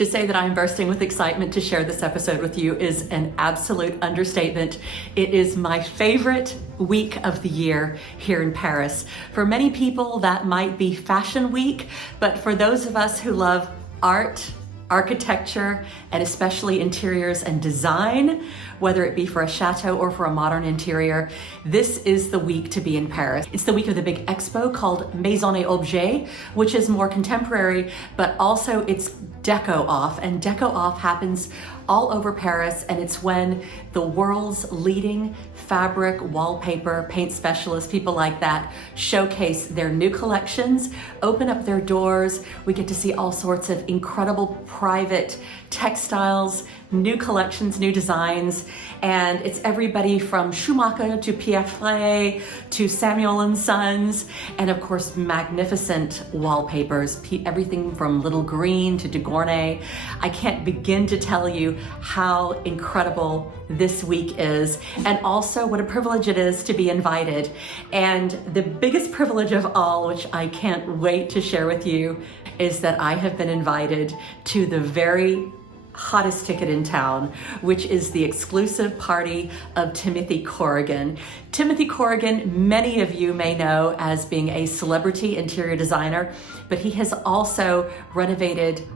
To say that I'm bursting with excitement to share this episode with you is an absolute understatement. It is my favorite week of the year here in Paris. For many people, that might be Fashion Week, but for those of us who love art, architecture, and especially interiors and design, whether it be for a chateau or for a modern interior, this is the week to be in Paris. It's the week of the big expo called Maison et Objet, which is more contemporary, but also it's Deco off, and Deco off happens all over Paris, and it's when the world's leading fabric, wallpaper, paint specialists, people like that, showcase their new collections, open up their doors. We get to see all sorts of incredible private textiles, new collections, new designs, and it's everybody from Schumacher to Pierre FLEA to Samuel & Sons, and of course magnificent wallpapers, everything from Little Green to de Gournay. I can't begin to tell you how incredible this week is, and also what a privilege it is to be invited. And the biggest privilege of all, which I can't wait to share with you, is that I have been invited to the very hottest ticket in town, which is the exclusive party of Timothy Corrigan. Timothy Corrigan, many of you may know as being a celebrity interior designer, but he has also renovated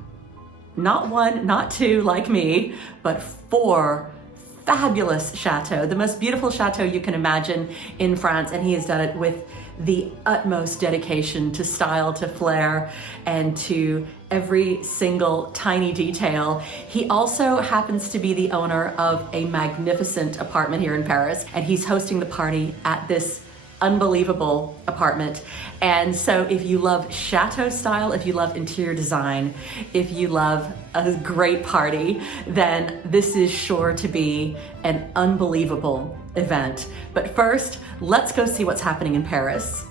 not one, not two like me, but 4 fabulous chateaux, the most beautiful chateau you can imagine in France, and he has done it with the utmost dedication to style, to flair, and to every single tiny detail. He also happens to be the owner of a magnificent apartment here in Paris, and he's hosting the party at this unbelievable apartment. And so if you love chateau style, if you love interior design, if you love a great party, then this is sure to be an unbelievable event. But first, let's go see what's happening in Paris.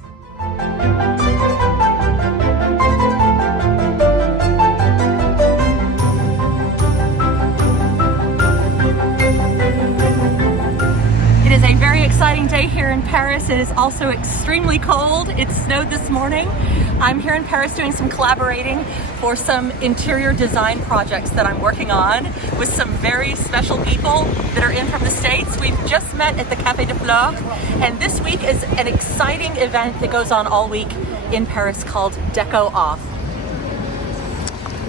It is a very exciting day here in Paris. It is also extremely cold. It snowed this morning. I'm here in Paris doing some collaborating for some interior design projects that I'm working on with some very special people that are in from the States. We've just met at the Café de Flore, and this week is an exciting event that goes on all week in Paris called Deco Off.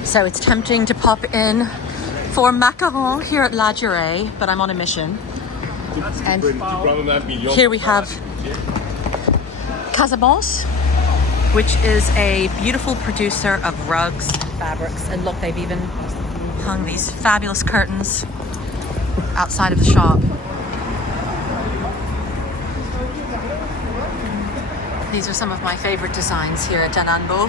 So it's tempting to pop in for macaron here at La Durée, but I'm on a mission. And here we have CASAMANCE, which is a beautiful producer of rugs, fabrics, and look, they've even hung these fabulous curtains outside of the shop. These are some of my favorite designs here at ANANBO.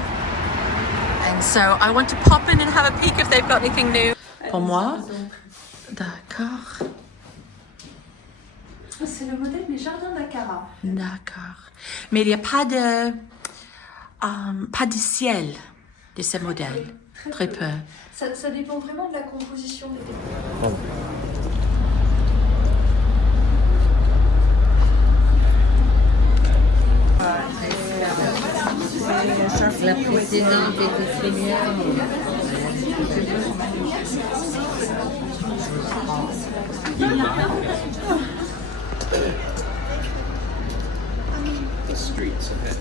And so I want to pop in and have a peek if they've got anything new. Pour moi. D'accord. C'est le modèle des jardins d'Acara. D'accord. Mais il n'y a pas de ciel de ce modèle. Très peu. Ça dépend vraiment de la composition des décors. La précédente était Sener. The streets ahead.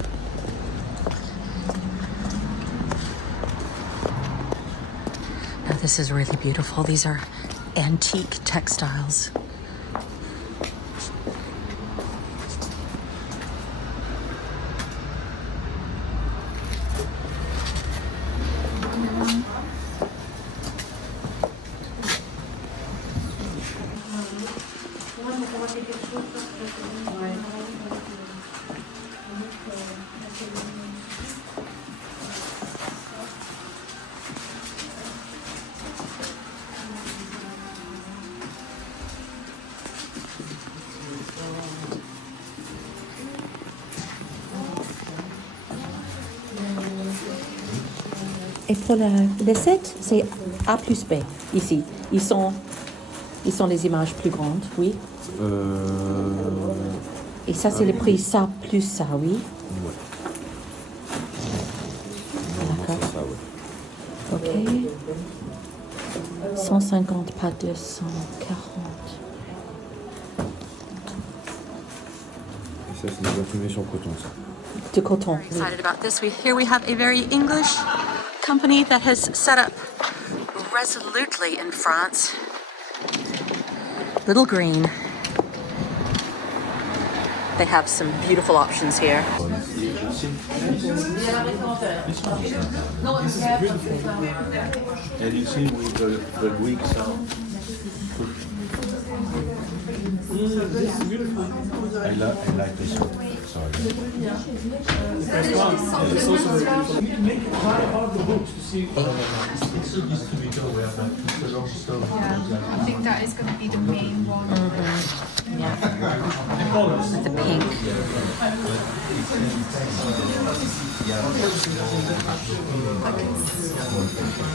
Now this is really beautiful. These are antique textiles. Et pour les 7, c'est A plus B, ici. Ils sont les images plus grandes, oui. Et ça, c'est le prix ça plus ça, oui. Ouais. D'accord. Ça, ouais. Ok. 150, pas 240. Ça, c'est des imprimés sur coton, ça. De coton. Excited about this. Here we have a very English company that has set up resolutely in France. Little Green. They have some beautiful options here. This is beautiful. And you see with the Greek sound. This is beautiful. I like this one. Sorry. It's also very beautiful. We can make it part of the books to see. It's a distributor where the long story. Yeah, I think that is going to be the main one. Yeah. The colors. The pink.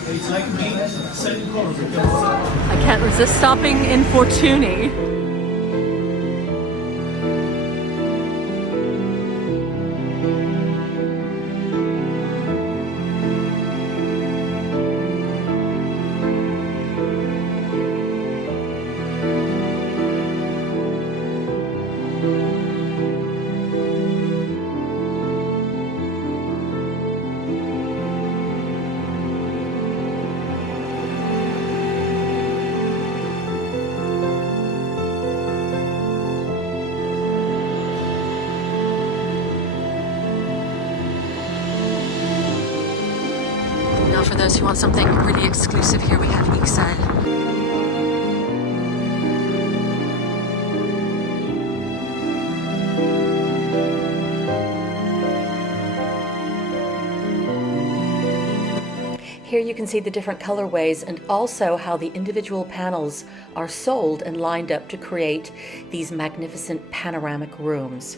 It's like me selling colors. I can't resist stopping in Fortuny. Now for those who want something really exclusive, here we have IKSEL. Here you can see the different colorways and also how the individual panels are sold and lined up to create these magnificent panoramic rooms.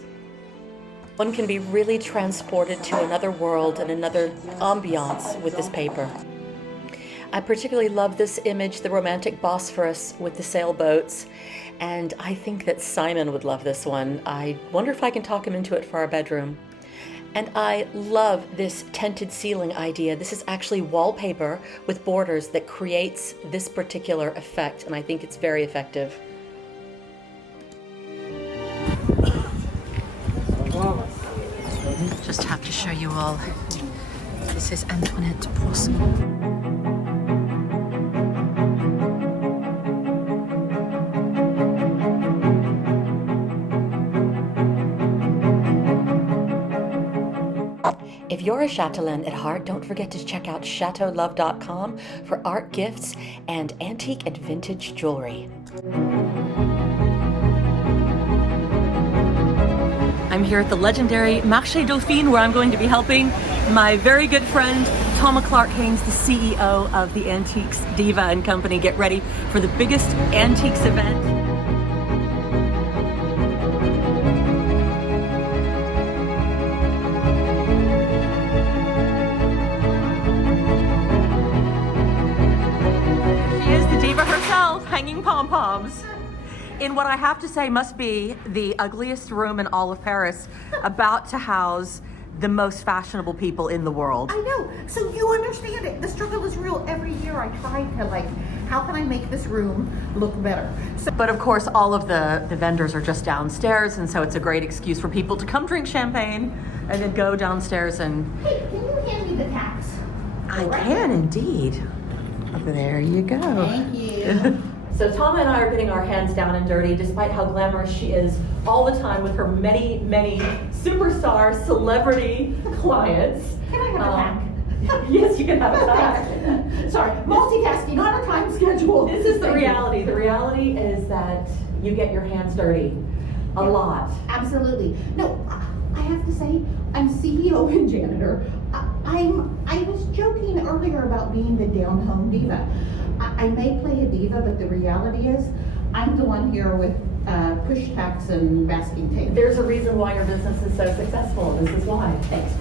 One can be really transported to another world and another ambiance with this paper. I particularly love this image, the romantic Bosphorus with the sailboats, and I think that Simon would love this one. I wonder if I can talk him into it for our bedroom. And I love this tented ceiling idea. This is actually wallpaper with borders that creates this particular effect, and I think it's very effective. Just have to show you all. This is Antoinette Poisson. If you're a chatelaine at heart, don't forget to check out ChateauLove.com for art gifts and antique and vintage jewelry. I'm here at the legendary Marché Dauphine, where I'm going to be helping my very good friend Toma Clark Haines, the CEO of the Antiques Diva and Company, get ready for the biggest antiques event. Hanging pom-poms in what I have to say must be the ugliest room in all of Paris, about to house the most fashionable people in the world. I know, so you understand it. The struggle is real. Every year I try to how can I make this room look better? But of course, all of the vendors are just downstairs, and so it's a great excuse for people to come drink champagne and then go downstairs and... Hey, can you hand me the tax? I can indeed. There you go. Thank you. So Toma and I are getting our hands down and dirty, despite how glamorous she is all the time with her many, many superstar celebrity clients. Can I have a pack? Yes, you can have a pack. Sorry, multitasking on a time schedule. This is the reality. The reality is that you get your hands dirty a lot. Absolutely. No, I have to say, I'm CEO and janitor. I was joking earlier about being the down-home diva. I may play a diva, but the reality is I'm the one here with push tacks and masking tape. There's a reason why your business is so successful. This is why. Thanks.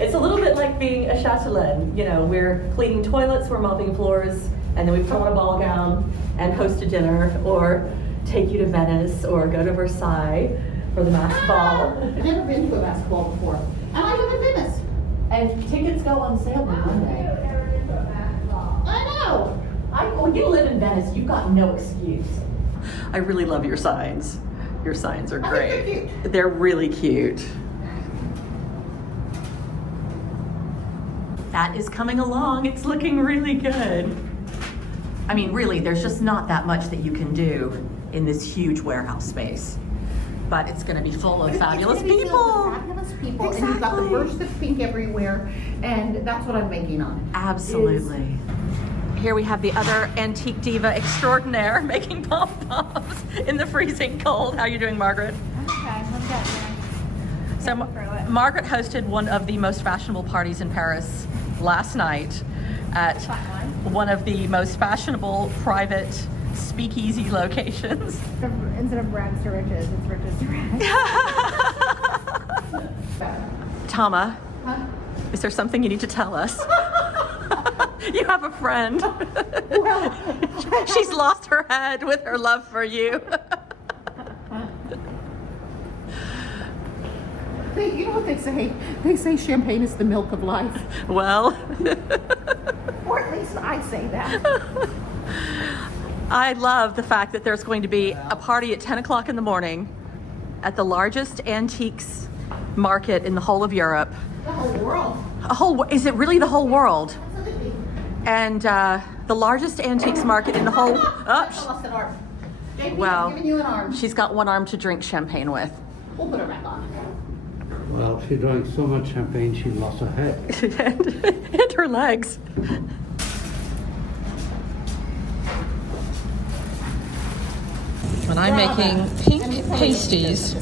It's a little bit like being a chatelaine. You know, we're cleaning toilets, we're mopping floors, and then we put on a ball gown and host a dinner, or take you to Venice, or go to Versailles for the masked ball. I've never been to a basketball before. And I live in Venice. And tickets go on sale on Monday. because you've got no excuse. I really love your signs. Your signs are I think great. they're cute. They're really cute. That is coming along. It's looking really good. I mean, really, there's just not that much that you can do in this huge warehouse space. But it's going to be full of fabulous It's gonna be people. filled with fabulous people, and you've got the Exactly. burst of pink everywhere, and that's what I'm banking on. Absolutely. Here we have the other Antique Diva extraordinaire making pom-poms in the freezing cold. How are you doing, Margaret? Okay, I'm getting there. So Margaret hosted one of the most fashionable parties in Paris last night at one of the most fashionable private speakeasy locations. Instead of rags to riches, it's riches to rags. Toma, is there something you need to tell us? You have a friend. She's lost her head with her love for you. You know what they say? They say champagne is the milk of life. Well, Or at least I say that. I love the fact that there's going to be a party at 10 o'clock in the morning at the largest antiques market in the whole of Europe. The whole world. Is it really the whole world? Absolutely. And the largest antiques market in the whole, I lost an arm. JP, Well, I'm giving you an arm. she's got one arm to drink champagne with. We'll put her back on. Well, she drank so much champagne she lost her head. and her legs. And I'm making pink pasties.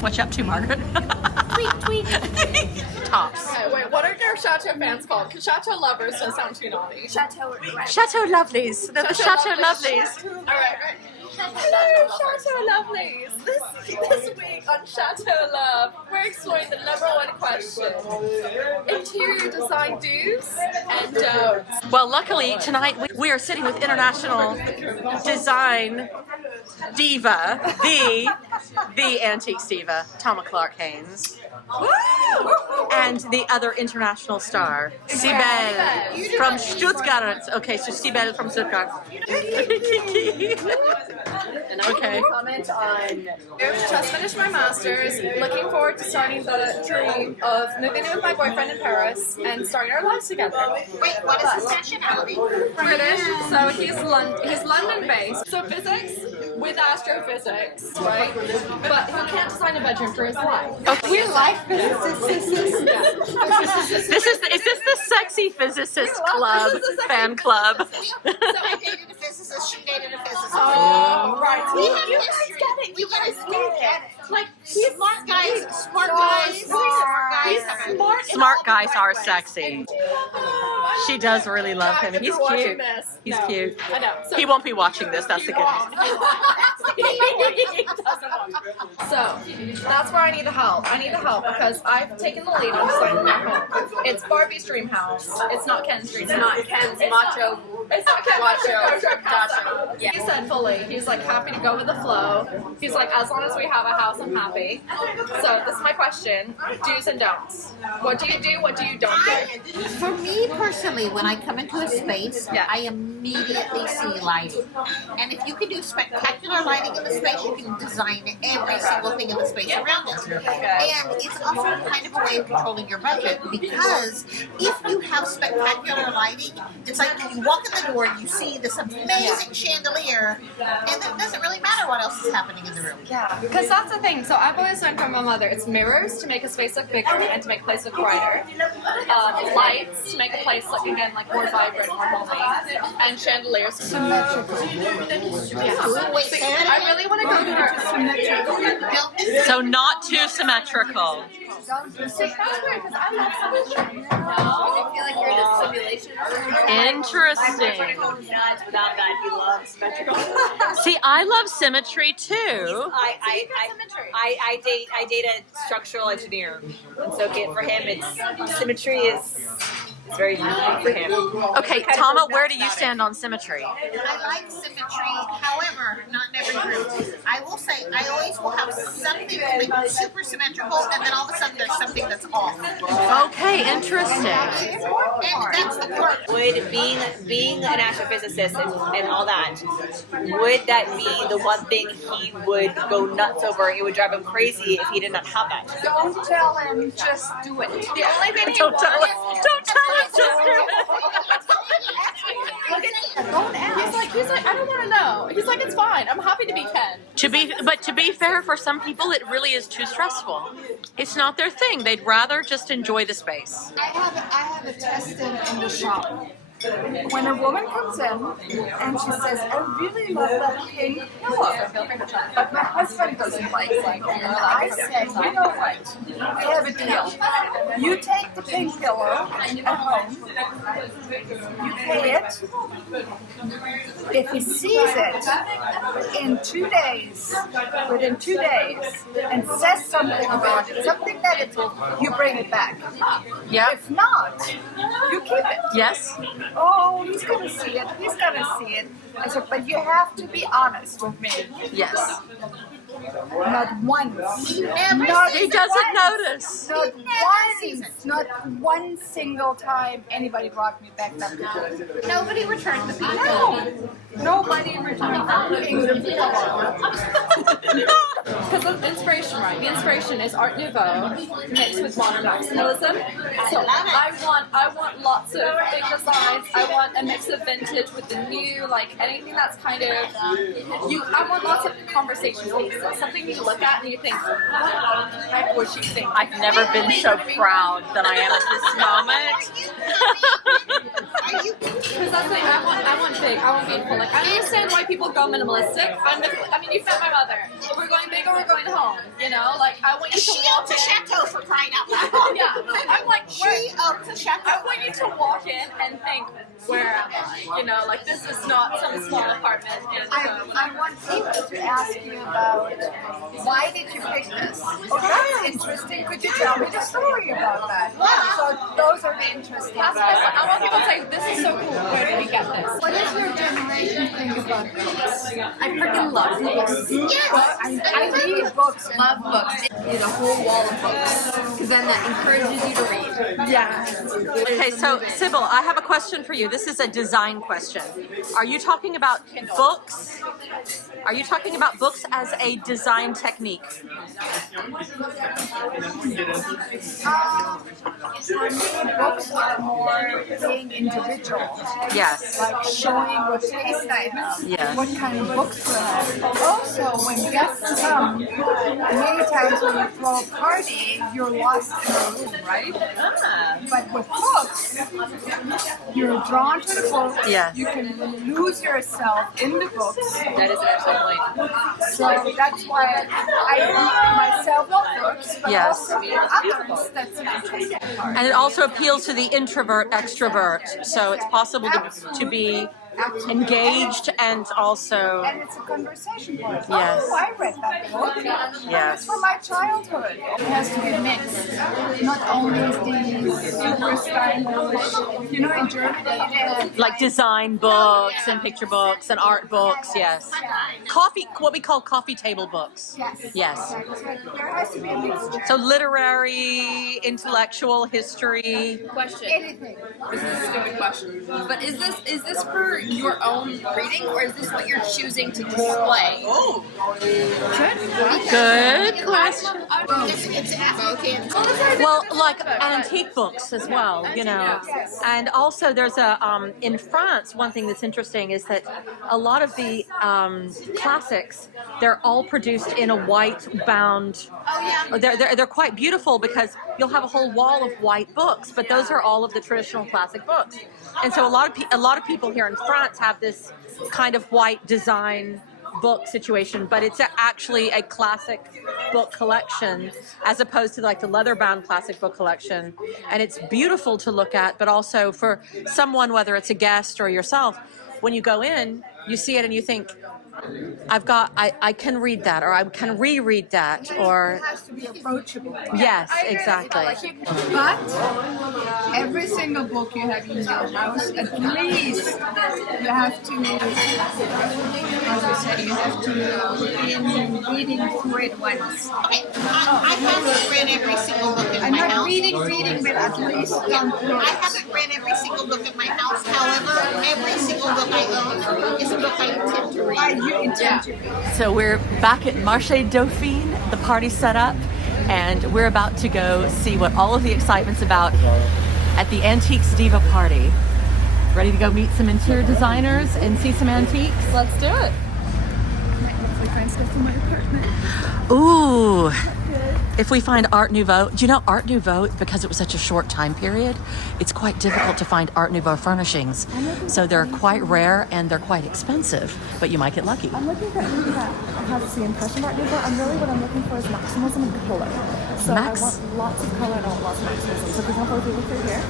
What you up to, Margaret? Tweet. Tops. Wait, what are your Chateau fans called? Because Chateau lovers does sound too naughty. Chateau. Chateau Lovelies. The Chateau Lovelies. All right. Hello, Chateau Lovelies. This week on Chateau Love, we're exploring the number one question: interior design do's and don'ts. Well, luckily tonight we are sitting with international design diva, the Antiques Diva, Toma Clark Haines, and the other international star, Sibel from Stuttgart. Okay, so Sibel from Stuttgart. Okay. Comment on just finished my master's, looking forward to starting the dream of moving in with my boyfriend in Paris and starting our lives together. Wait, what is his nationality? British, so he's London based. So physics with astrophysics, right? But he can't design a bedroom for his life. We're life physicists. Is this the Sexy Physicist Club fan club? So I dated a physicist, she dated a physicist. Oh, right. We have You guys history. get it. You guys get it. Like, smart guys Smart guys are sexy. She does really love him. He's cute. He's cute. I know. So He won't be watching this. That's the good news. So that's where I need the help. I need the help because I've taken the lead on designing my home. It's Barbie's dream house. It's not Ken's dream house. It's not Ken's macho. It's not Ken's macho casa. Yeah. He said fully. He's like happy to go with the flow. He's like, as long as we have a house, I'm happy. So this is my question: do's and don'ts. What do you do? What do you don't do? For me personally, when I come into a space, Yeah. I immediately see lighting. And if you can do spectacular lighting in the space, you can design every single thing in the space around it. And it's also kind of a way of controlling your budget, because if you have spectacular lighting, it's like you walk in the door and you see this amazing chandelier, and it doesn't really matter what else is happening in the room. Yeah, because that's the thing. So I've always learned from my mother, it's mirrors to make a space look bigger and to make a place look brighter. Lights to make a place look, again, like more vibrant, more homey. And chandeliers. I really want to go for So not too symmetrical. That's weird because I love symmetry. No, I feel like you're in a simulation. Interesting. Without that, he loves symmetrical. See, I love symmetry too. I date a structural engineer, and so for him, it's symmetry is very important for him. Okay, Toma, where do you stand on symmetry? I like symmetry, however, not in every group. I will say, I always will have something like super symmetrical, and then all of a sudden there's something that's off. Okay, interesting. And that's the part. Would being an astrophysicist and all that, would that be the one thing he would go nuts over? It would drive him crazy if he did not have that. Don't tell him, just do it. The only thing Don't tell him, just do it. Don't ask. He's like, I don't want to know. He's like, it's fine. I'm happy to be Ken. To be fair, for some people, it really is too stressful. It's not their thing. They'd rather just enjoy the space. I have a test in the shop. When a woman comes in and she says, I really love that pink pillow, but my husband doesn't like it. And I say, you know what? We have a deal. You take the pink pillow at home, you pay it. If he sees it in 2 days, within 2 days, and says something about it, something that you bring it back. Yeah. If not, you keep it. Yes. Oh, he's gonna see it. He's gonna see it. I said, but you have to be honest with me. Yes. Not once. He doesn't notice. Not one single time anybody brought me back that pillow. Nobody returned the pink. No. Nobody returned the pillow. Because of inspiration, right? The inspiration is Art Nouveau mixed with modern maximalism. So I want lots of big designs. I want a mix of vintage with the new, like anything that's kind of I want lots of conversation pieces. Something you look at and you think, what the heck was she thinking? I've never been so proud than I am at this moment. Because that's like, I want big, I want beautiful. Like, I understand why people go minimalistic. I mean, you've met my mother. We're going big or we're going home. You know, like, I want you to walk in. Chateau for crying out loud. Yeah, I'm like, She owns a Chateau. I want you to walk in and think, where am I? You know, like, this is not some small apartment. I want people to ask you about, why did you pick this? Oh, that's interesting. Could you tell me the story about that? Yeah. So those are the interesting things. I want people to say, this is so cool. Where did we get this? What does your generation think about books? I freaking love books. Yes. I read books, love books. Need a whole wall of books, because then that encourages you to read. Yeah. Okay, so Sibel, I have a question for you. This is a design question. Are you talking about books? Are you talking about books as a design technique? For me, books are more being individual. Yes. Like showing what taste I have, Yes. what kind of books you have. Also, when guests come, many times when you throw a party, you're lost in the room, right? But with books, you're drawn to the book. Yes. You can lose yourself in the books. That is an excellent point. So that's why I myself love books, but Yes. also others, that's an interesting part. And it also appeals to the introvert extrovert. So it's possible to be engaged and also And it's a conversation point. Yes. Oh, I read that book. Yes. It's from my childhood. It has to be mixed. Not only these super stylish, you know, in Germany they have like design books and picture books and art books. Yes. Coffee, what we call coffee table books. Yes. Yes. There has to be a mixture. So literary, intellectual, history. Question. Anything. This is a stupid question. But is this for your own reading, or is this what you're choosing to display? Oh. Good question. It's okay. Well, like antique books as well, you know. And also there's a, in France, one thing that's interesting is that a lot of the classics, they're all produced in a white bound. Oh, yeah. They're quite beautiful because you'll have a whole wall of white books, but those are all of the traditional classic books. And so a lot of people here in France have this kind of white design book situation, but it's actually a classic book collection as opposed to like the leather-bound classic book collection. And it's beautiful to look at, but also for someone, whether it's a guest or yourself, when you go in, you see it and you think, I can read that, or I can reread that, or It has to be approachable. yes, exactly. But every single book you have in your house, at least you have to, how to say, you have to be am reading through it once. Okay, I haven't read every single book in I'm my not house. reading, but at least I haven't read every single book in my house. However, every single book I own is a book I intend to read. you intend to read. So we're back at Marché Dauphine, the party's set up, and we're about to go see what all of the excitement's about at the Antiques Diva party. Ready to go meet some interior designers and see some antiques? Let's do it. Hopefully find stuff in my apartment. Ooh, if we find Art Nouveau, do you know Art Nouveau, because it was such a short time period, it's quite difficult to find Art Nouveau furnishings. So they're quite rare and they're quite expensive, but you might get lucky. I'm looking for anything that has the impression of Art Nouveau, and really what I'm looking for is maximalism and color. So I want lots of color and I want lots of maximalism. So for example, if you look through here,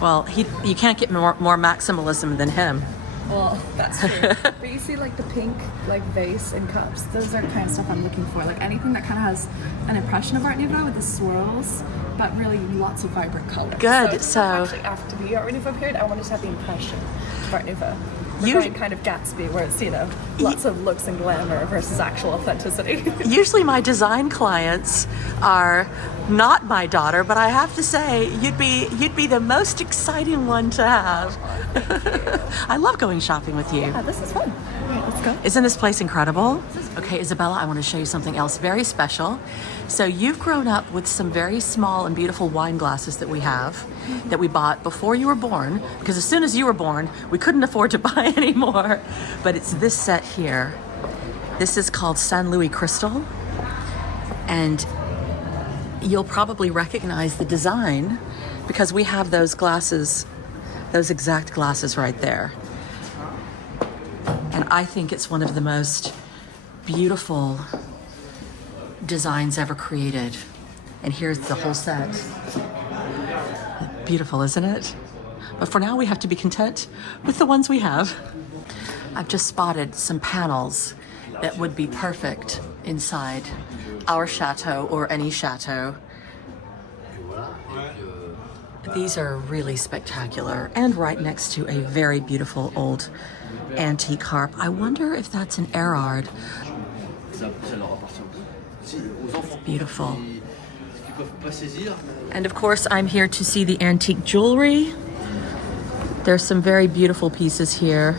Well, you can't get more maximalism than him. well, that's true. But you see like the pink like vase and cups, those are the kind of stuff I'm looking for. Like anything that kind of has an impression of Art Nouveau with the swirls, but really lots of vibrant color. Good, So actually after the Art Nouveau period, I wanted to have the impression of Art Nouveau. We're going kind of Gatsby, where it's, you know, lots of looks and glamour versus actual authenticity. Usually my design clients are not my daughter, but I have to say you'd be the most exciting one to have. I love going shopping with you. Yeah, this is fun. All right, let's go. Isn't this place incredible? Okay, Isabella, I want to show you something else very special. So you've grown up with some very small and beautiful wine glasses that we have, that we bought before you were born, because as soon as you were born, we couldn't afford to buy any more. But it's this set here. This is called Saint Louis Crystal. And you'll probably recognize the design because we have those glasses, those exact glasses right there. And I think it's one of the most beautiful designs ever created. And here's the whole set. Beautiful, isn't it? But for now, we have to be content with the ones we have. I've just spotted some panels that would be perfect inside our chateau or any chateau. These are really spectacular and right next to a very beautiful old antique harp. I wonder if that's an Erard. Beautiful. And of course, I'm here to see the antique jewelry. There's some very beautiful pieces here,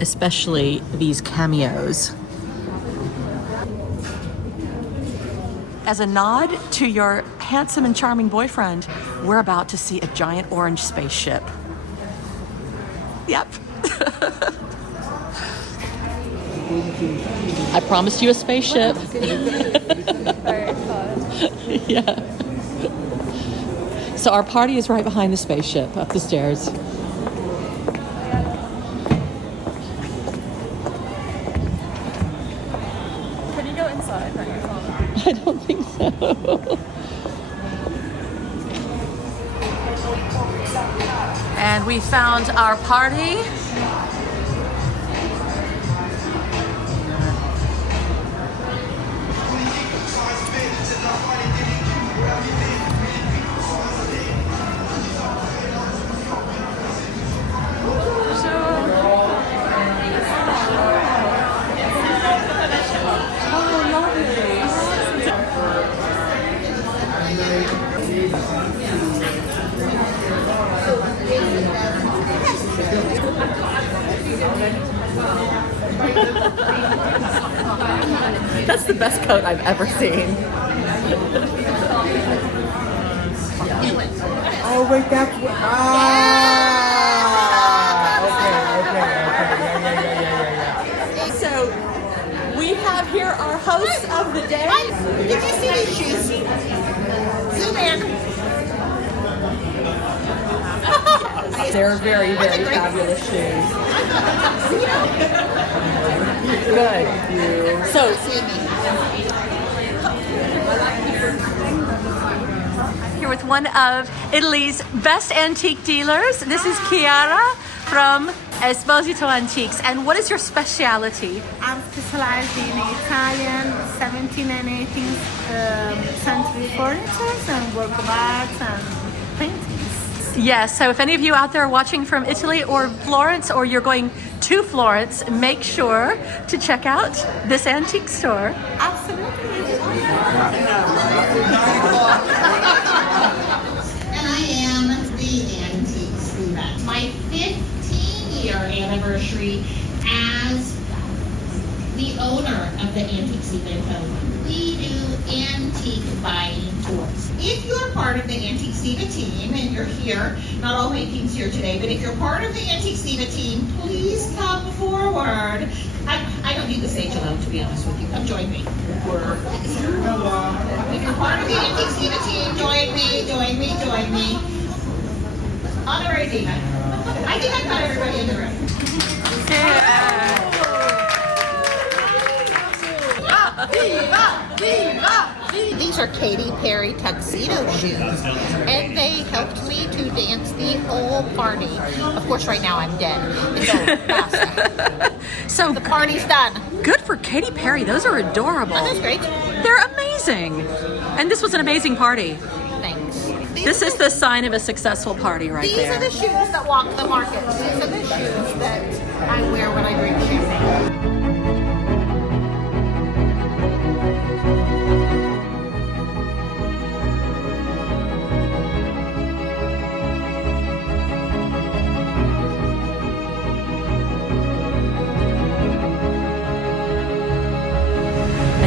especially these cameos. As a nod to your handsome and charming boyfriend, we're about to see a giant orange spaceship. Yep. I promised you a spaceship. Very fun. Yeah. So our party is right behind the spaceship up the stairs. Can you go inside? I don't think so. And we found our party. That's the best coat I've ever seen. Oh wait, that's what. Okay. So we have here our hosts of the day. Did you see these shoes? Zoom in. They're very, very fabulous shoes. Good. So, here with one of Italy's best antique dealers. This is Chiara from Esposito Antiques. And what is your specialty? I'm specialized in Italian 17th and 18th century furniture and work of art and paintings. Yes, so if any of you out there are watching from Italy or Florence, or you're going to Florence, make sure to check out this antique store. Absolutely. And I am the Antiques Diva. My 15-year anniversary as the owner of the Antiques Diva. We do antique buying tours. If you're part of the Antiques Diva team and you're here, not all my team's here today, but if you're part of the Antiques Diva team, please come forward. I don't need the stage alone, to be honest with you. Come join me. If you're part of the Antiques Diva team, join me. Honorary Diva. I think I've got everybody in the room. These are Katy Perry tuxedo shoes, and they helped me to dance the whole party. Of course, right now I'm dead. It's over. Fast. So the party's done. Good for Katy Perry. Those are adorable. Oh, that's great. They're amazing. And this was an amazing party. Thanks. This is the sign of a successful party right These there. are the shoes that walk the market. These are the shoes that I wear when I drink champagne.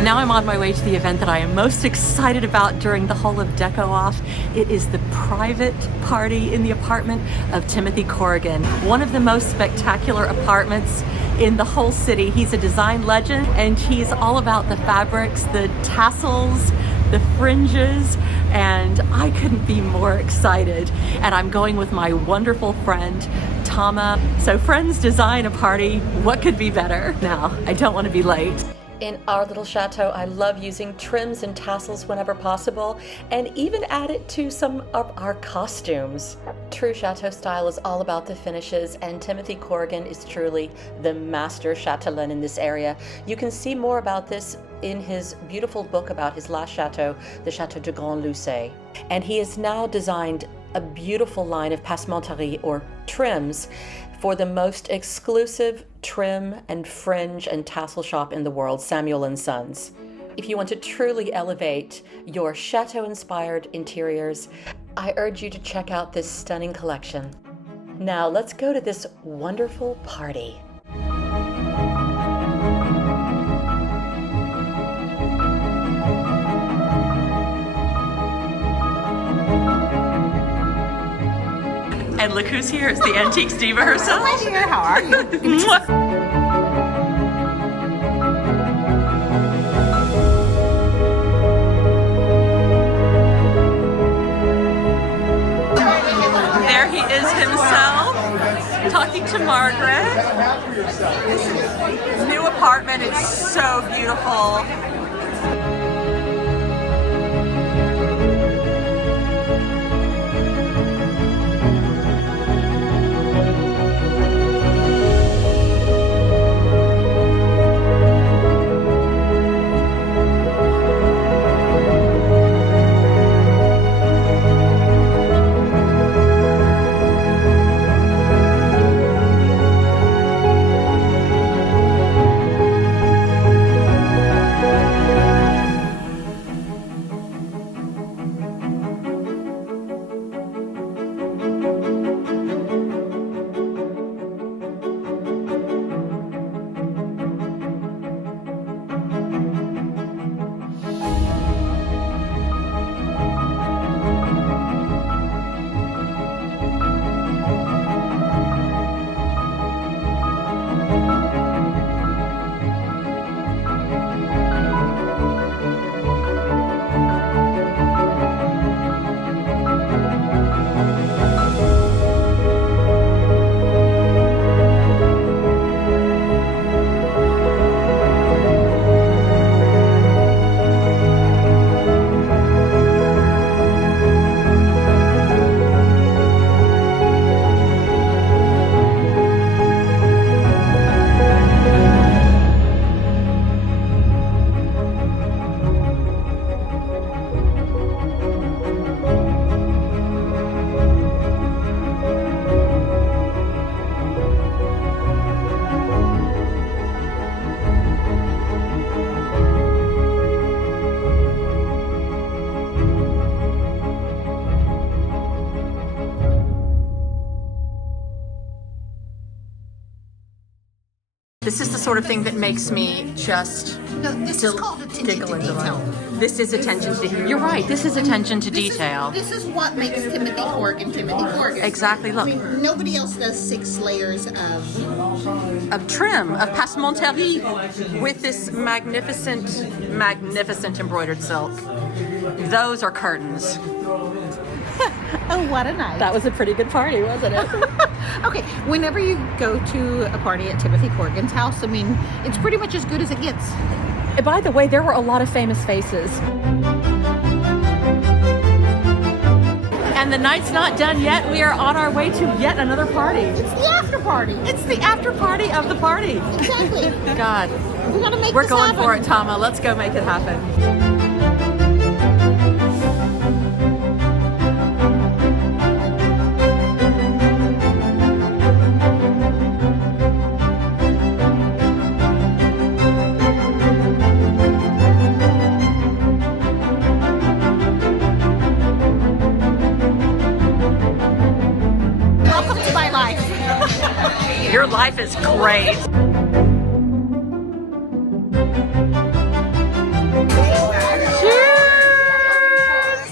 Now I'm on my way to the event that I am most excited about during the whole of Deco Off. It is the private party in the apartment of Timothy Corrigan, one of the most spectacular apartments in the whole city. He's a design legend, and he's all about the fabrics, the tassels, the fringes, and I couldn't be more excited. And I'm going with my wonderful friend, Toma. So friends design a party. What could be better? Now, I don't want to be late. In our little chateau, I love using trims and tassels whenever possible, and even add it to some of our costumes. True chateau style is all about the finishes, and Timothy Corrigan is truly the master chatelain in this area. You can see more about this in his beautiful book about his last chateau, the Chateau de Grand Lucé. And he has now designed a beautiful line of passementerie, or trims, for the most exclusive trim and fringe and tassel shop in the world, Samuel & Sons. If you want to truly elevate your chateau-inspired interiors, I urge you to check out this stunning collection. Now let's go to this wonderful party. And look who's here, it's the Antiques Diva herself. Hi dear, how are you? There he is himself, talking to Margaret. His new apartment is so beautiful. This is the sort of thing that makes me just This is called attention to detail. This is attention to detail. You're right. This is attention to detail. This is what makes Timothy Corrigan Timothy Corrigan. Exactly. Look. I mean, nobody else does 6 layers of trim, of passementerie, with this magnificent, magnificent embroidered silk. Those are curtains. Oh, what a night. That was a pretty good party, wasn't it? Okay, whenever you go to a party at Timothy Corrigan's house, I mean, it's pretty much as good as it gets. By the way, there were a lot of famous faces. And the night's not done yet. We are on our way to yet another party. It's the after party. It's the after party of the party. Exactly. God. We gotta make We're this going happen. for it, Toma. Let's go make it happen. Welcome to my life. Your life is great. Cheers!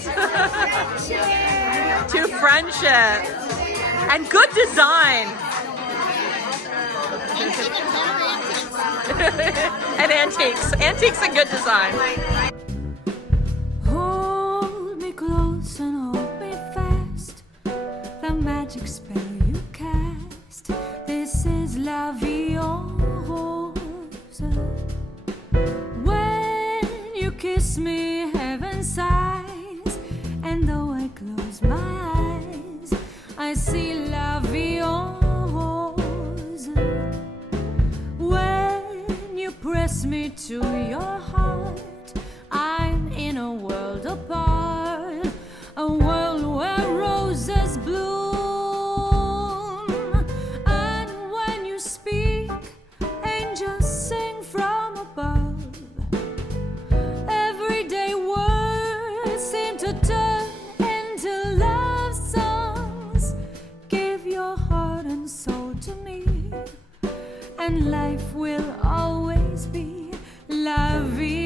To friendship and good design. And antiques. Antiques and good design. Hold me close and hold me fast. The magic spell you cast. This is la vie en rose. When you kiss me, heaven sighs. And though I close my eyes, I see la vie en rose. When you press me to your heart, I'm in a world apart, a world where roses bloom. And when you speak, angels sing from above. Everyday words seem to turn into love songs. Give your heart and soul to me, and life will always be la vie.